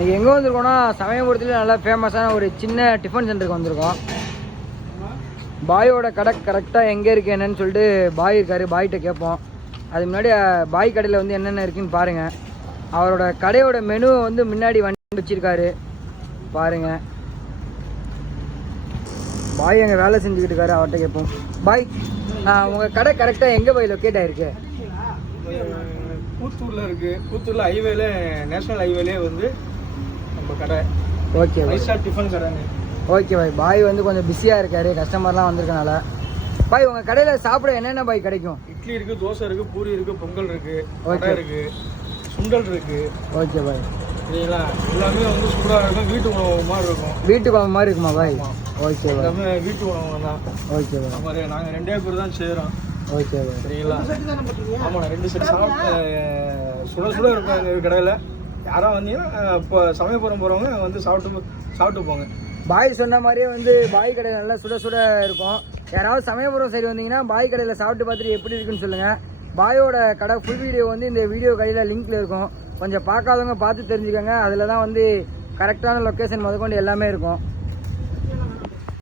இன்றைக்கி எங்கே வந்திருக்கோன்னா சமயபுரத்துலேயே நல்லா ஃபேமஸான ஒரு சின்ன டிஃபன் சென்டருக்கு வந்திருக்கோம். பாயோட கடை கரெக்டாக எங்கே இருக்குது என்னன்னு சொல்லிட்டு பாய் இருக்கார், பாய்கிட்ட கேட்போம். அது முன்னாடி பாய் கடையில் வந்து என்னென்ன இருக்குதுன்னு பாருங்கள். அவரோட கடையோட மெனு வந்து முன்னாடி வண்டி வச்சுருக்காரு பாருங்கள். பாய் எங்கள் வேலை செஞ்சுக்கிட்டு இருக்காரு, அவர்கிட்ட கேட்போம். பாய், உங்கள் கடை கரெக்டாக எங்கே பாய் லொக்கேட் ஆகிருக்கு? கூத்தூரில் இருக்குது. கூத்தூரில் ஹைவேல, நேஷனல் ஹைவேலே வந்து நம்ம கடை. ஓகே பாய், டிஃபன் கடைங்க. ஓகே பாய். பாய் வந்து கொஞ்சம் பிஸியாக இருக்கார், கஸ்டமர்லாம் வந்திருக்கனால. பாய், உங்கள் கடையில் சாப்பிட என்னென்ன பாய் கிடைக்கும்? இட்லி இருக்குது, தோசை இருக்குது, பூரி இருக்குது, பொங்கல் இருக்குது, வடை இருக்குது, சுண்டல் இருக்குது. Okay bye. சரிங்களா? எல்லாமே வந்து சூடாக இருக்கும், வீட்டு உணவு மாதிரி இருக்கும். வீட்டு குழம்பு மாதிரி இருக்குமா பாய்? Okay bye. எல்லாமே வீட்டு உணவு தான். Okay bye. நம்ம நாங்கள் 2 பேர் தான் செய்கிறோம். Okay bye. சரிங்களா? ஆமாண்ணா, 2 செட் சாப்பிட்டு சுட சுட இருக்கும் எங்கள் கடையில். யாராவது வந்தீங்கன்னா இப்போ சமயபுரம் போகிறவங்க வந்து சாப்பிட்டு போங்க. பாய் சொன்ன மாதிரியே வந்து பாய் கடையில் நல்லா சுட சுட இருக்கும். யாராவது சமயபுரம் சைடு வந்தீங்கன்னா பாய் கடையில் சாப்பிட்டு பார்த்துட்டு எப்படி இருக்குன்னு சொல்லுங்கள். பாயோட கடை ஃபுல் வீடியோ வந்து இந்த வீடியோ கையில் லிங்க்கில் இருக்கும். கொஞ்சம் பார்க்காதவங்க பார்த்து தெரிஞ்சுக்கோங்க. அதில் தான் வந்து கரெக்டான லொக்கேஷன் முதற்கொண்டு எல்லாமே இருக்கும்.